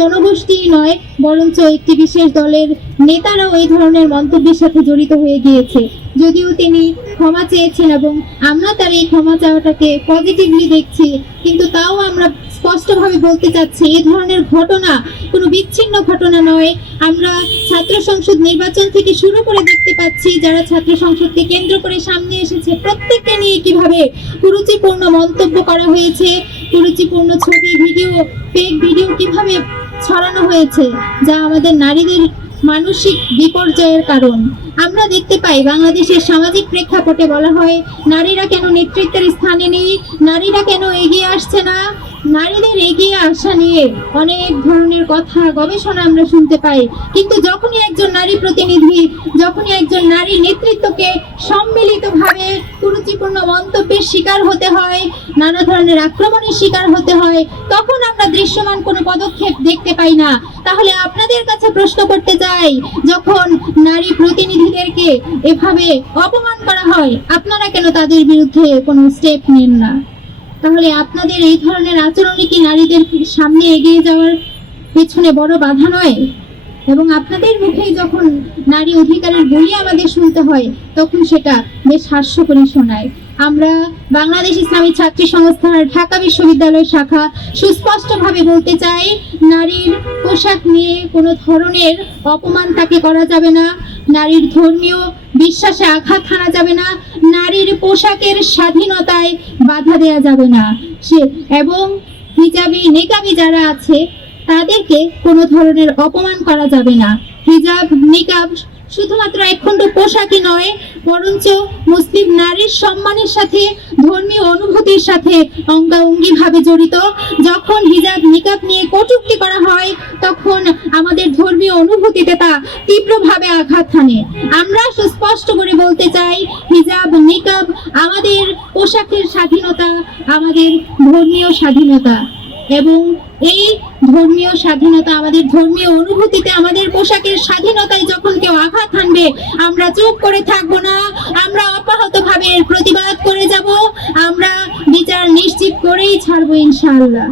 জনগোষ্ঠী নয়, বরঞ্চ একটি বিশেষ দলের নেতারাও এই ধরনের মন্তব্যের সাথে জড়িত হয়ে গিয়েছে। যদিও তিনি ক্ষমা চেয়েছেন এবং আমরা তার এই ক্ষমা চাওয়াটাকে পজিটিভলি দেখছি, কিন্তু তাও আমরা স্পষ্টভাবে বলতে চাচ্ছি এই ধরনের ঘটনা কোনো বিচ্ছিন্ন ঘটনা নয়। আমরা ছাত্র সংসদ নির্বাচন থেকে শুরু করে দেখতে পাচ্ছি যারা ছাত্র সংসদকে কেন্দ্র করে সামনে এসেছে প্রত্যেককে নিয়ে কিভাবে কুরুচিপূর্ণ মন্তব্য করা হয়েছে, কুরুচিপূর্ণ ছবি, ভিডিও, ফেক ভিডিও কিভাবে ছড়ানো হয়েছে, যা আমাদের নারীদের মানসিক বিপর্যয়ের কারণ। আমরা দেখতে পাই বাংলাদেশের সামাজিক প্রেক্ষাপটে বলা হয় নারীরা কেন নেতৃত্বের স্থানে নেই, নারীরা কেন এগিয়ে আসছে না। নারীদের এগিয়ে আসা নিয়ে অনেক ধরনের কথা, গবেষণা আমরা শুনতে পাই, কিন্তু যখনই একজন নারী প্রতিনিধি, যখনই একজন নারী নেতৃত্বকে সম্মিলিতভাবে কুরুচিপূর্ণ মন্তব্যের শিকার হতে হয়, নানা ধরনের আক্রমণের শিকার হতে হয়, তখন আমরা দৃশ্যমান কোনো পদক্ষেপ দেখতে পাই না। তাহলে আপনাদের কাছে প্রশ্ন করতে চাই, যখন নারী প্রতিনিধিদেরকে এভাবে অপমান করা হয়, আপনারা কেন তাদের বিরুদ্ধে কোনো স্টেপ নেন না? তাহলে আপনাদের এই ধরনের আচরণই কি নারীদের সামনে এগিয়ে যাওয়ার পেছনে বড় বাধা নয়? এবং আপনাদের মুখেই যখন নারী অধিকারের বলি আমাদের শুনতে হয়, তখন সেটা বেশ হাস্যকরী শোনায়। আমরা বাংলাদেশ ইসলামী ছাত্রী সংস্থার ঢাকা বিশ্ববিদ্যালয় শাখা সুস্পষ্টভাবে বলতে চাই, নারীর পোশাক নিয়ে কোনো ধরনের অপমান তাকে করা যাবে না, নারীর ধর্মীয় বিশ্বাসে আঘাত হানা যাবে না, নারীর পোশাকের স্বাধীনতায় বাধা দেয়া যাবে না। এবং হিজাবি নিকাবি যারা আছে তাদেরকে কোনো ধরনের অপমান করা যাবে না। হিজাব নিকাব শুধুমাত্র একখণ্ড পোশাকই নয়, বরঞ্চ মুসলিম নারীর সম্মানের সাথে, ধর্মীয় অনুভূতির সাথে অঙ্গাঙ্গিভাবে জড়িত। যখন হিজাব নিকাব নিয়ে কটূক্তি করা হয়, তখন আমাদের ধর্মীয় অনুভূতিতে তা তীব্রভাবে আঘাত হানে। আমরা সুস্পষ্ট করে বলতে চাই, হিজাব নিকাব আমাদের পোশাকের স্বাধীনতা, আমাদের ধর্মীয় স্বাধীনতা, এবং এই ধর্মীয় স্বাধীনতা, আমাদের ধর্মীয় অনুভূতিতে, আমাদের পোশাকের স্বাধীনতায় যখন কেউ আঘাত হানবে, আমরা চুপ করে থাকবো না, আমরা অব্যাহতভাবে এর প্রতিবাদ করে যাব, আমরা বিচার নিশ্চিত করেই ছাড়বো ইনশাআল্লাহ।